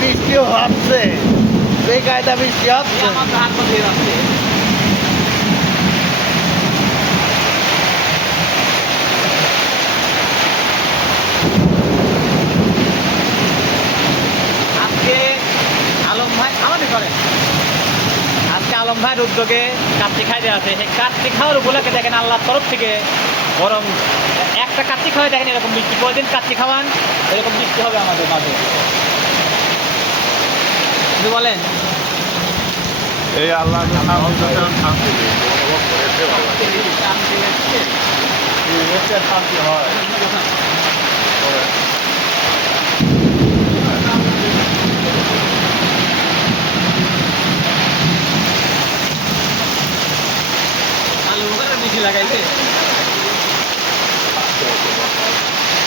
বৃষ্টিও হচ্ছে, বেকায়দা বৃষ্টি হচ্ছে। আজকে আলম ভাই আমাদের করেন, আজকে আলম ভাইয়ের উদ্যোগে কাচ্চি খাইতে আছে। সেই কাচ্চি খাওয়ার উপলক্ষে দেখেন আল্লাহর তরফ থেকে গরম একটা কাচ্চি খাওয়াই দেখেন এরকম বৃষ্টি। কয়দিন কাচ্চি খাওয়ান এরকম বৃষ্টি হবে আমাদের মাঝে, কিন্তু বলেন এই আল্লাহ শান্তি হয়।